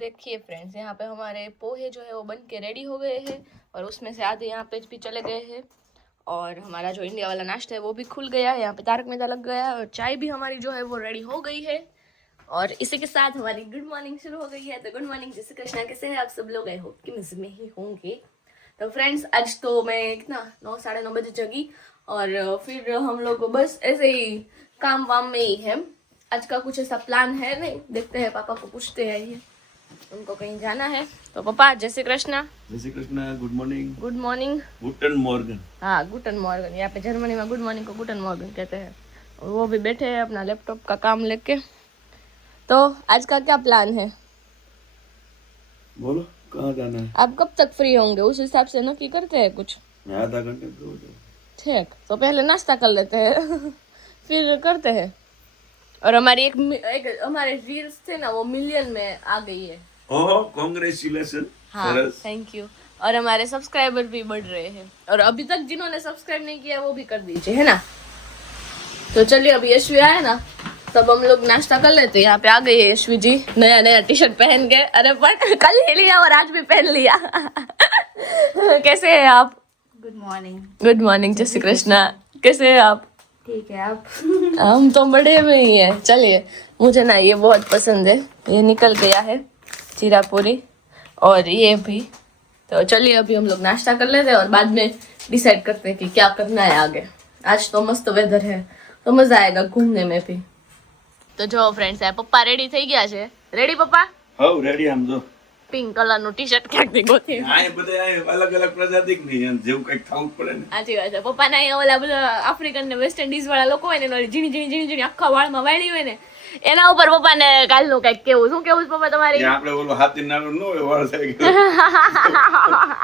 देखिए फ्रेंड्स, यहाँ पे हमारे पोहे जो है वो बन के रेडी हो गए हैं और उसमें से आधे यहाँ पे भी चले गए हैं और हमारा जो इंडिया वाला नाश्ता है वो भी खुल गया है। यहाँ पे तारक मेहता लग गया है और चाय भी हमारी जो है वो रेडी हो गई है और इसी के साथ हमारी गुड मॉर्निंग शुरू हो गई है। तो गुड मॉर्निंग, जय श्री कृष्णा। कैसे हैं आप सब लोग? आई होप कि मजे में ही होंगे। तो फ्रेंड्स, आज तो मैं कितना 9 साढ़े 9 बजे जगी और फिर हम लोग बस ऐसे ही काम वाम में ही है। आज का कुछ ऐसा प्लान है नहीं, देखते हैं, पापा को पूछते हैं, ये उनको कहीं जाना है। तो पापा जय श्री कृष्णा। जय Shri Krishna. Good morning. Good morning. गुटन मॉर्गन। हाँ, गुटन मॉर्गन। यहाँ पे जर्मनी में गुड मॉर्निंग को गुटन मॉर्गन कहते हैं। और वो भी बैठे हैं अपना लैपटॉप का काम लेके। तो आज का क्या प्लान है? बोलो, कहाँ जाना है? आप कब तक फ्री होंगे उस हिसाब से नक्की करते हैं कुछ। मैं आधा घंटे में हो जाऊँ। ठीक, तो पहले नाश्ता कर लेते हैं फिर करते हैं। और हमारी एक हमारे रील्स थे ना, वो मिलियन में आ गई है। ओह, कांग्रेचुलेशन। हाँ, थैंक यू। और हमारे सब्सक्राइबर भी बढ़ रहे हैं और अभी तक जिन्होंने सब्सक्राइब नहीं किया वो भी कर दीजिए, है ना। तो चलिए, अभी यशवी आए ना तब हम लोग नाश्ता कर लेते हैं। यहाँ पे आ गई है यशवी जी, नया टी शर्ट पहन के। अरे पर कल ही लिया और आज भी पहन लिया कैसे हैं आप? Good morning. गुड मॉर्निंग, जय श्री कृष्णा। कैसे हैं आप? ठीक है आप? हम तो बड़े में ही है। चलिए, मुझे ना ये बहुत पसंद है, ये निकल गया है जीरा पूरी और ये भी। तो चलिए, अभी हम लोग नाश्ता कर लेते हैं और बाद में डिसाइड करते हैं कि क्या करना है आगे। आज तो मस्त वेदर है तो मजा आएगा घूमने में भी। तो जो फ्रेंड्स है, पप्पा रेडी થઈ ગયા છે? રેડી પપ્પા? હાઉ રેડી આમ જો. પિંક કલરનું ટી-શર્ટ ક્યાંકથી ગોતી. આ બધે આ અલગ-અલગ પ્રજાતિક ની જેવું કંઈક થાવું પડે ને. સાચી વાત છે. પપ્પાના અહીંયા ઓલા બધા આફ્રિકન ને વેસ્ટ ઇન્ડિઝ વાળા લોકો હોય ને, ઝીણી આખા વાળમાં વાળી હોય ને, એના ઉપર પપ્પાને કાલનું કંઈક કેવું. શું કેવું છે પપ્પા તમારી? આપણે ઓલો હાથી નાનો ન હોય વાળ થઈ ગયો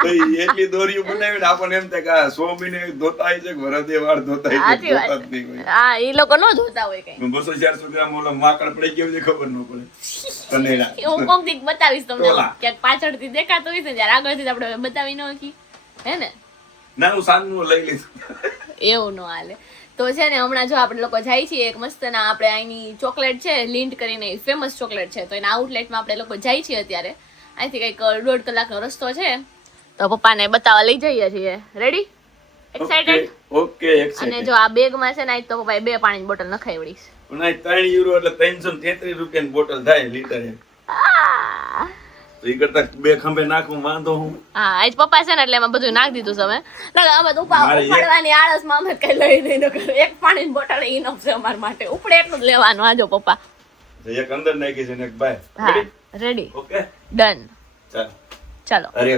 તો એટલી દોરીઓ બનાવીને આપણને એમ થાય કે 100 મહિને ધોતા આવી છે, વરદે વાળ ધોતા આવી છે. હા, એ લોકો ન ધોતા હોય કઈ. 200-400 ગ્રામ ઓલા માકડ પડી ગયો છે, ખબર ન પડે. કનેડા હું કોક દીક બતાવીશ તમને, ક્યાંક પાછળથી દેખાતો હોય છે, જ્યારે આગળથી આપણે બતાવી ન હકી, હે ને. ના, હું સાંજનું લઈ લીધું. એવું ન હાલે. તો છે ને, હમણાં જો આપણે લોકો જાય છીએ એક મસ્ત ના, આપણે અહીંની ચોકલેટ છે લિન્ટ કરીને, ફેમસ ચોકલેટ છે, તો એના આઉટલેટમાં આપણે લોકો જાય છીએ અત્યારે. અહીંથી કંઈક 1.5 કલાકનો રસ્તો છે, તો પપ્પાને બતાવવા લઈ જઈએ છીએ. રેડી? એક્સાઇટેડ? Okay, excited. અને જો આ બેગમાં છે ને, આજ તો પપ્પાએ 2 પાણીની બોટલ નખાવડીશ. પણ આ 3 યુરો એટલે 333 રૂપિયાની બોટલ થાય લીટર. તો ઈ કરતા 2 ખંભે નાખું વાંધો હું. હા, આજ પપ્પા છે ને એટલે એમાં બધું નાખી દીધું છે. અમે અમે તો ઉપાડવાની આળસમાં અમે કઈ લઈ નહીં નકર એક પાણીની બોટલ ઇનફ છે અમારા માટે. ઉપડે એટલું જ લેવાનું. આજો પપ્પા, એક અંદર નાખી છે ને એક બહાર. હા, રેડી? Okay, done. ચાલો. ચલો. અરે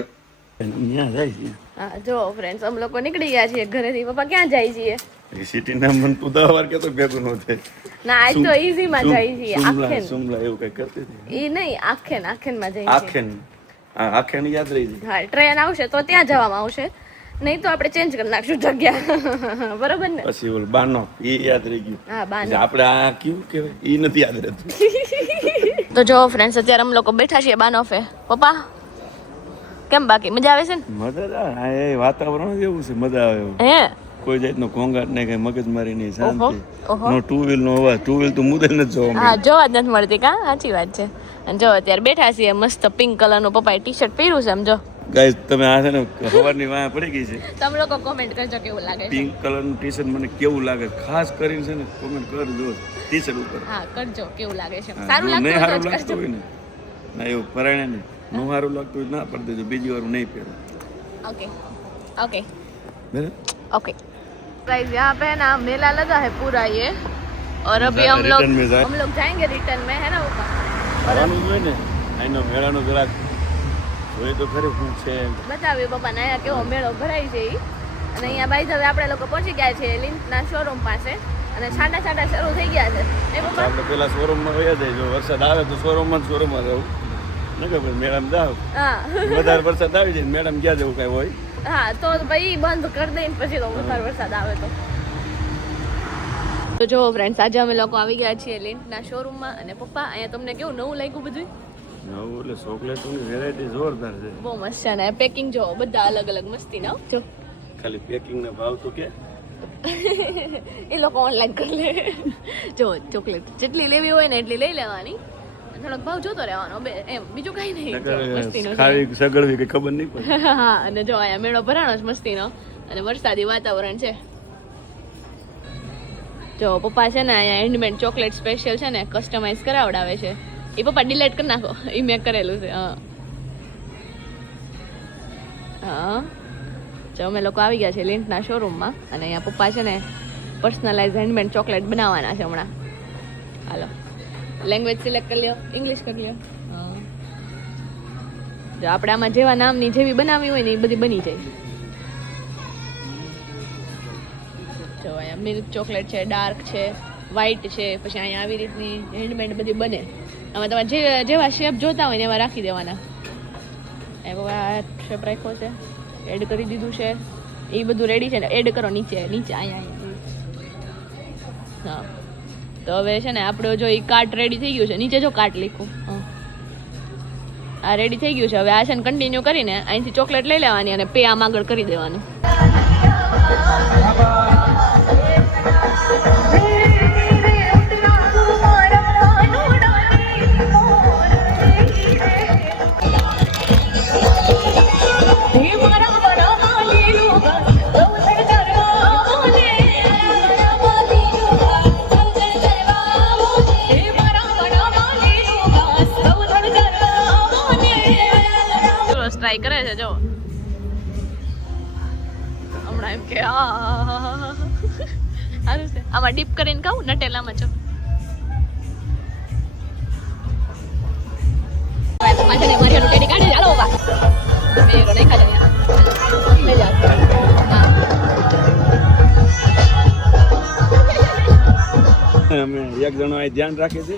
અહીંયા જાય છે. હા, જો ફ્રેન્ડ્સ, અમે લોકો નીકળી ગયા છીએ ઘરેથી. પપ્પા ક્યાં જાય છીએ? એ સિટી નામ મને તું 10 વાર કેતો ભેગું ન થાય. ના, આજ તો ઈઝી માં જાય છીએ. આખેન સુમલા એવું કઈ કરતી હતી. ઈ નહીં, આખેન માં જાય છીએ. આખેન યાદ રહી જાય. હા, ટ્રેન આવશે તો ત્યાં જવામાં આવશે, નહીં તો આપણે ચેન્જ કરી નાખશું જગ્યા. બરોબર ને? પછી ઓલ બાનો ઈ યાદ રહી ગયું. હા, બાનો. આપણે આ કયું કહેવાય ઈ નથી યાદ રહેતું. તો જો ફ્રેન્ડ્સ, અત્યારે અમે લોકો બેઠા છીએ બાનોફે. પપ્પા કેમ બાકી મજા આવે છે ને? મજા આવે. એ વાતાવરણ જેવું છે, મજા આવે એવું. હે, કોઈ જાતનો ઘોંઘાટ નહીં, કઈ મગજમારી નહીં, શાંતિ. ઓહો. નો 2 વ્હીલ નો અવાજ. 2 વ્હીલ તો મુદે ન જોવા મળે. હા, જોવા જ નથી મળતી. કા, સાચી વાત છે. અને જો અત્યારે બેઠા છીએ, મસ્ત પિંક કલરનું પપ્પાએ ટી-શર્ટ પહેર્યું છે. સમજો ગાઈસ, તમે આ છે ને સવારની વાહ પડી ગઈ છે. તમે લોકો કોમેન્ટ કરજો કેવું લાગે છે. પિંક કલરનું ટી-શર્ટ મને કેવું લાગે, ખાસ કરીને છે ને કોમેન્ટ કરજો ટી-શર્ટ ઉપર. હા, કરજો કેવું લાગે છે. હા, સારું જો નહીં લાગતું સારું હોય તો જ લાગતું કરજો. હોય ને, ના એવું પરાયણે નહીં. નું સારું લાગતું હોય ના પડી દેજો, બીજી વાર નહીં પહેરો. ओके ओके બરાબર? ओके गाइस, यहाँ पे ना मेला लगा है पूरा ये, और अभी हम लोग जाएंगे रिटर्न में, है ना ऊपर. આવવાનું જ હોય ને, અહીંનો મેળાનો જરાક હોય તો ખરી શું છે. બતાવ્યું પપ્પાને અહીંયા કેવો મેળો ભરાય છે ઈ. અને અહીંયા બાય ધ વે આપણે લોકો પહોંચી ગયા છે લિંકના શોરૂમ પાસે અને છાંટા શરૂ થઈ ગયા છે. એ પપ્પા, આપણે પેલા શોરૂમમાં વયા જાય. જો વરસાદ આવે તો શોરૂમમાં રહેવું ન કે ભાઈ મેડમ જાવ. હા, વધારે વરસાદ આવી જાય મેડમ ક્યાં જવું કઈ હોય. હા, તો ભાઈ બંધ કરી દઈને પછી તો વધારે વરસાદ આવે તો જો ફ્રેન્ડ્સ, આજે અમે લોકો આવી ગયા છીએ લિંકના શોરૂમમાં. અને પપ્પા, અહીંયા તમને કેવું નવું લાગ્યું બધું? નવું એટલે ચોકલેટોની વેરાયટી જોરદાર છે. બહુ મસ્ત છે. ને પેકિંગ જો બધા અલગ અલગ મસ્તી ના. જો ખાલી પેકિંગ ના ભાવ તો કે એ લોકો ઓનલાઈન કરી લે. જો ચોકલેટ જેટલી લેવી હોય ને એટલી લઈ લેવાની. થોડોક ભાવ જોતો રહેવાનો બે એમ બીજું કઈ નહીં મસ્તીનો ખાલી સગળવી કઈ ખબર નહીં પડે. હા અને જો અહીંયા મેળો ભરાણો છે મસ્તીનો અને વરસાદી વાતાવરણ છે. જો પપ્પા છે ને અહીંયા હેન્ડમેડ ચોકલેટ સ્પેશિયલ છે ને કસ્ટમાઇઝ કરાવડાવે છે. એ પપ્પા ડિલીટ કરી નાખો, એ મેં કરેલું છે. હા જો અમે લોકો આવી ગયા છે લિન્ટના શોરૂમમાં અને અહીંયા પપ્પા છે ને પર્સનલાઇઝ હેન્ડમેડ ચોકલેટ બનાવવાના છે હમણાં. હાલો લેંગ્વેજ સિલેક્ટ કરી લ્યો, ઇંગ્લિશ કરી લ્યો. જો આપણે આમાં જેવા નામની જેવી બનાવી હોય ને એ બધી બની જાય. જો અહીંયા મિલ્ક ચોકલેટ છે, ડાર્ક છે, વ્હાઈટ છે, પછી અહીંયા આવી રીતની હેન્ડમેડ બધી બને. આમાં તમારે જેવા શેપ જોતા હોય ને એવા રાખી દેવાના. આ શેપ રાખ્યો છે, એડ કરી દીધું છે, એ બધું રેડી છે ને એડ કરો નીચે નીચે અહીંયા. હા તો હવે છે ને આપણો જો એ કાર્ટ રેડી થઈ ગયું છે, નીચે જો કાર્ટ લખ્યું, આ રેડી થઈ ગયું છે. હવે આ છે ને કન્ટિન્યુ કરીને અહીંથી ચોકલેટ લઈ લેવાની અને પે આમ આગળ કરી દેવાનું. ટ્રાય કરે છે જો હમણાં એમ કે સારું છે. આમાં ડીપ કરીને ખાવું નટેલામાં છો. અમે એક જણો અહીં ધ્યાન રાખે છે.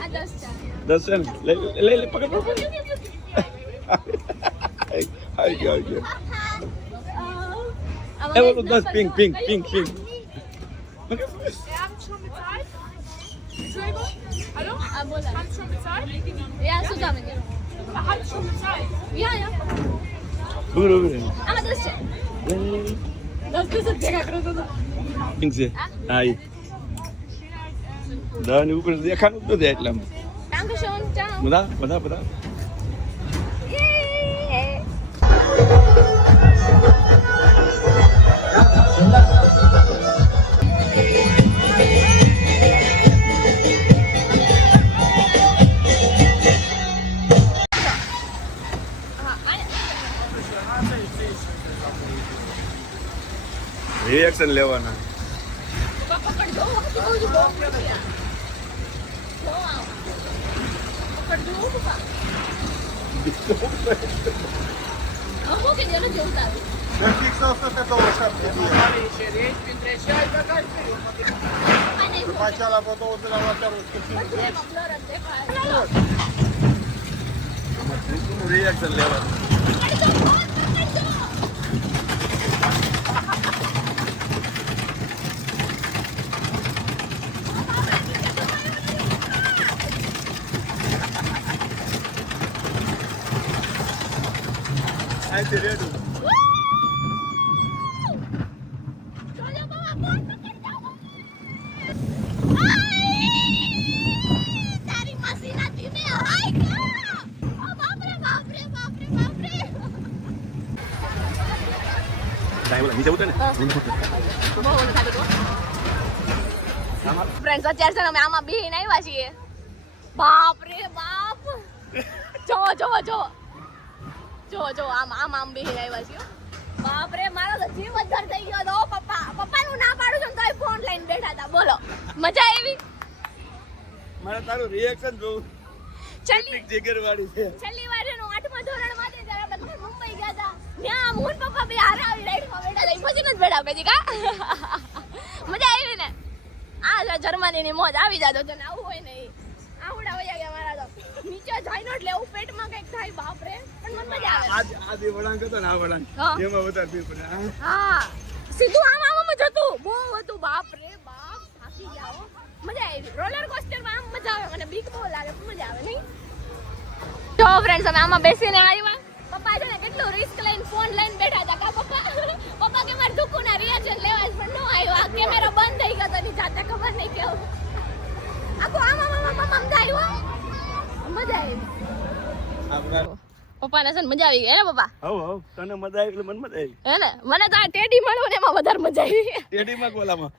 10 છે ને લઈ લે પકડ પકડ. આવી ગયો. એ બોલો 10 pink. Hallo? Hast schon bezahlt? Ja, zusammen. Hast schon bezahlt? Ja. Ubre. Aber das ist das ist mega groß. Pink છે. હા ઈ. દાની ઉપર દેખાનું જ નથી એટલામાં. Danke schön. Ciao. બધા. રિએક્શન લેવાના. રિએક્શન લેવાના. I did it. ફ્રેન્ડ્સ અત્યારે છે ને અમે આમાં બેહીને આવ્યા છીએ. બાપ રે બાપ, જો આમ બેહીને આવ્યા છીએ. બાપ રે મારો તો જીવ અધર થઈ ગયો તો પપ્પાનું ના પાડું છું તોય ફોન લઈને બેઠા હતા. બોલો મજા આવી? મારે તારું રિએક્શન જોવું. છેલ્લી જીગરવાડી છે. છેલ્લી વાર છે 8મા ધોરણમાં હતી ત્યારે આપણે મુંબઈ ગયા હતા. ત્યાં હું પપ્પા બે હારે આવી રાઈડમાં બેઠા હતા. પછી જ બેઠા પછી કા મજા આવી ને? આ જર્મનીની મોજ આવી જાતો તને આવું હોય ને. આવડા વયા ગયા મારા તો નીચે જાય નો એટલે એવું પેટમાં કઈક થાય. બાપ રે પણ મને મજા આવે. આ જે વળાંક હતો ને આ વળાંક એમાં વધારે ભીડ પડે. હા સીધું આમ જતું બહુ હતું. બાપ રે બાપ થાકી ગયા હો. મજા આવી. રોલર કોસ્ટર માં આમ મજા આવે. મને બીક બહુ લાગે પણ મજા આવે નહીં. તો ફ્રેન્ડ્સ અમે આમાં બેસીને આવ્યા. પપ્પા છે ને કેટલું રિસ્ક લઈને ફોન લઈને બેઠા હતા. કા પપ્પા કે મારે દુખુના રિએક્શન લેવા જ પણ ન આવ્યો. આ કેમેરા બંધ થઈ ગયો તો ની જાતે ખબર નહીં કેવું આખું આમ થાય હો. મજા આવી. પપ્પાને છે ને મજા આવી ગઈ હે ને પપ્પા? હવ તને મજા આવી એટલે મને મજા આવી. હે ને? મને તો આ ટેડી મળ્યું ને એમાં વધારે મજા આવી. ટેડીમાં કોલામાં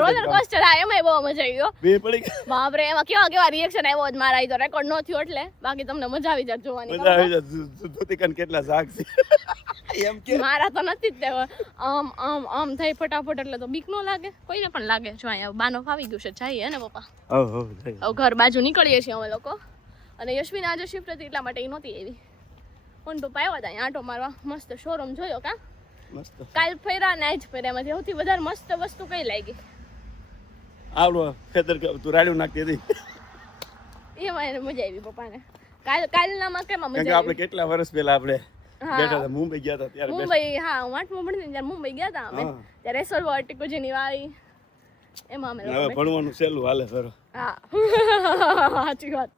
રોલર કોસ્ટર આ એમાંય બહુ મજા આવી ગયો. બે પડી ગઈ. બાપરે એમાં કેવા રિએક્શન આવ્યો જ મારા. ઈ તો રેકોર્ડ ન થયો એટલે બાકી તમને મજા આવી જાય જોવાની. મજા આવી જાય. ધોતીકાન કેટલા શાક છે એમ કે મારા તો નથી જ તે આમ થઈ ફટાફટ એટલે તો બીક નો લાગે કોઈને પણ લાગે. જો અહીંયા બાનો ફાવી ગયું છે જઈએ હે ને પપ્પા? હવે ઘર બાજુ નીકળીએ છીએ અમે લોકો. અને યશ્વિન આજે શિફ્ટ હતી એટલા માટે એ નહોતી આવી. હું પપ્પા આવ્યા હતા આંટો મારવા. મસ્ત શોરૂમ જોયો કા? મસ્ત. કાલ ફેરા ને આજ ફેરા એમાંથી સૌથી વધારે મસ્ત વસ્તુ કઈ લાગી? આવડો ફેદર તું રાડ્યું નાખતી હતી એમાં એને મજા આવી પપ્પાને. કાલનામાં કેમાં કારણ કે મજા આપણે આવી? કેટલા વર્ષ પહેલા આપણે હા. બેઠા હતા મુંબઈ ગયા હતા ત્યારે મુંબઈ હા હું 8મું ભણતી હતી ત્યારે મુંબઈ ગયા હતા અમે. હા. ત્યારે એસોર ટીકોજીની વાળી એમાં અમે લોકો હવે ભણવાનું સહેલું હાલે ફરો. હા સાચી વાત.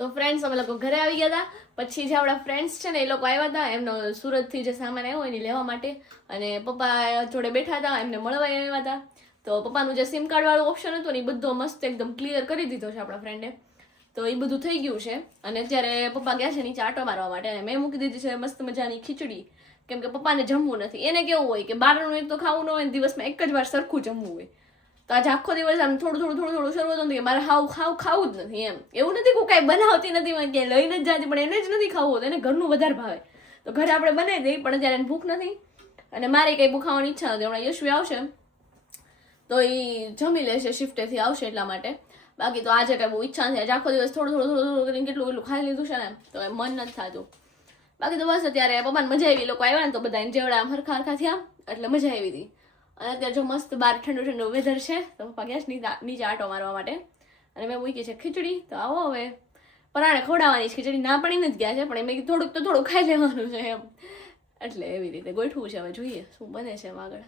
તો ફ્રેન્ડ્સ અમે લોકો ઘરે આવી ગયા હતા. પછી જે આપણા ફ્રેન્ડ્સ છે ને એ લોકો આવ્યા હતા એમનો સુરતથી જે સામાન આવ્યો એને લેવા માટે. અને પપ્પા જોડે બેઠા હતા એમને મળવા આવ્યા હતા. તો પપ્પાનું જે સિમ કાર્ડ વાળું ઓપ્શન હતું ને એ બધો મસ્ત એકદમ ક્લિયર કરી દીધો છે આપણા ફ્રેન્ડે. તો એ બધું થઈ ગયું છે. અને અત્યારે પપ્પા ગયા છે નીચે આટો મારવા માટે. અને મેં મૂકી દીધી છે મસ્ત મજાની ખીચડી. કેમ કે પપ્પાને જમવું નથી. એને કેવું હોય કે બહારનું એક તો ખાવું ન હોય, દિવસમાં એક જ વાર સરખું જમવું હોય. તો આજે આખો દિવસ આમ થોડું શરૂ હતું કે મારે ખાવું જ નથી એમ. એવું નથી કે કાંઈ બનાવતી નથી, ક્યાંય લઈને જ જાતી, પણ એને જ નથી ખાવું હોતું. એને ઘરનું વધારે ભાવે. તો ઘરે આપણે બનાવી દઈએ પણ અત્યારે એને ભૂખ નથી અને મારે કંઈ ભૂખ ખાવાની ઈચ્છા નથી. હમણાં યશ્વી આવશે તો એ જમી લેશે, શિફ્ટેથી આવશે એટલા માટે. બાકી તો આજે કંઈ બહુ ઈચ્છા નથી. આજે આખો દિવસ થોડું કરીને કેટલું ખાઈ લીધું છે ને તો એ મન નથી થતું. બાકી તો બસ અત્યારે પપ્પાને મજા આવી. લોકો આવ્યા ને તો બધા જેવડા હરખા થયા એટલે મજા આવી હતી. અને અત્યારે જો મસ્ત બહાર ઠંડુ વેધર છે તો પપ્પા ગયા છે નીચે આટો મારવા માટે. અને મેં મૂકી છે ખીચડી. તો આવો હવે પરાણે ખવડાવવાની ખીચડી ના પડીને જ ગયા છે પણ મેં થોડુંક ખાઈ લેવાનું છે એમ. એટલે એવી રીતે ગોઠવું છે. હવે જોઈએ શું બને છે એમ આગળ.